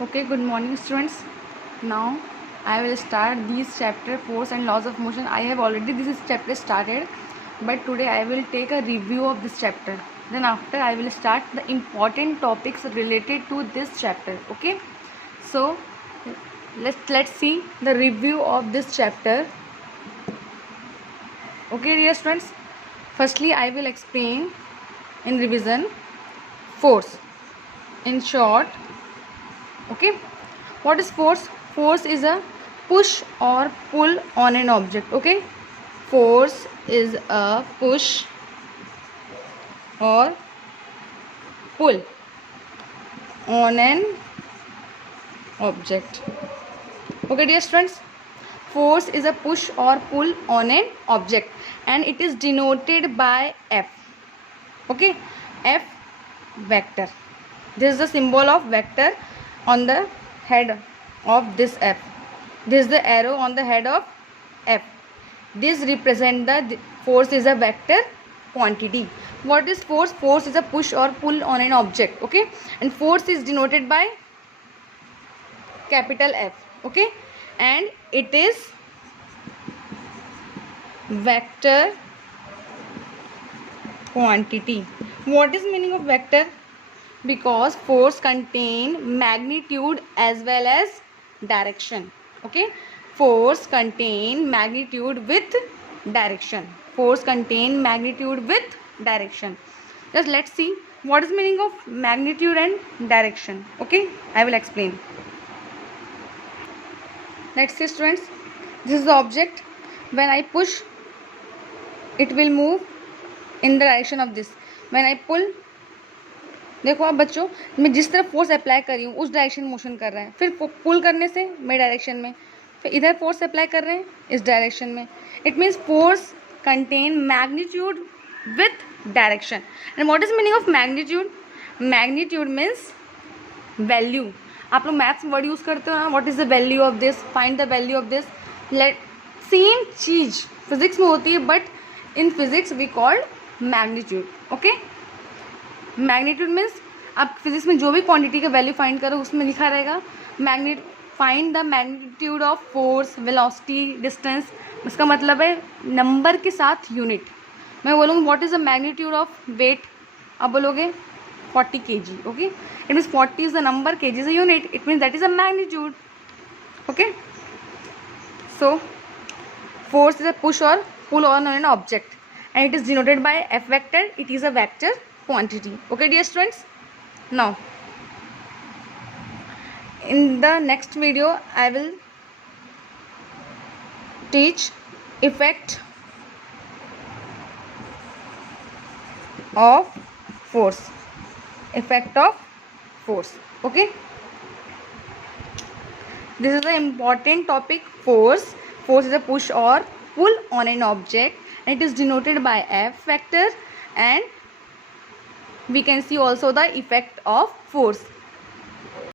Okay, good morning students. Now I will start this chapter force and laws of motion. I have already this chapter started, but today I will take a review of this chapter. Then after I will start the important topics related to this chapter. Okay, so let's see the review of this chapter. Okay, dear students. Firstly, I will explain in revision force. In short, okay, what is force? Force is a push or pull on an object. Okay, force is a push or pull on an object. Okay, dear students, force is a push or pull on an object and it is denoted by F. Okay, F vector. This is the symbol of vector on the head of this F. This is the arrow on the head of F. This represent the force is a vector quantity. What is force? Force is a push or pull on an object. Okay, and force is denoted by capital F. Okay, and it is vector quantity. What is meaning of vector? Because force contain magnitude as well as direction. Okay, force contain magnitude with direction. Force contain magnitude with direction. Just let's see what is meaning of magnitude and direction. Okay, I will explain. Let's see students, this is the object. When I push, it will move in the direction of this. When I pull, देखो आप बच्चों, मैं जिस तरफ force apply कर रही हूँ उस डायरेक्शन मोशन कर रहा है, फिर पुल करने से मेरे डायरेक्शन में, फिर इधर फोर्स अप्लाई कर रहे हैं इस डायरेक्शन में. It means force contain magnitude with direction. And what is meaning of magnitude? Magnitude means value. आप लोग मैथ्स वर्ड यूज़ करते हो ना, what is the value of this, find the value of this. Let same चीज़ physics में होती है, but in physics we called magnitude. Okay, magnitude means आप फिजिक्स में जो भी क्वांटिटी का वैल्यू फाइंड करो उसमें लिखा रहेगा find the magnitude of force, velocity, distance. इसका मतलब है नंबर के साथ यूनिट. मैं बोलूँगी what is the magnitude of weight, आप बोलोगे 40 kg. Okay, it means 40 is the number, kg is a unit. It means that is a magnitude. Okay, so force is a push or pull on an object and it is denoted by F vector. It is a vector quantity. Okay, dear students, now in the next video I will teach effect of force. Effect of force. Okay, this is the important topic. Force is a push or pull on an object and it is denoted by F vector, and we can see also the effect of force.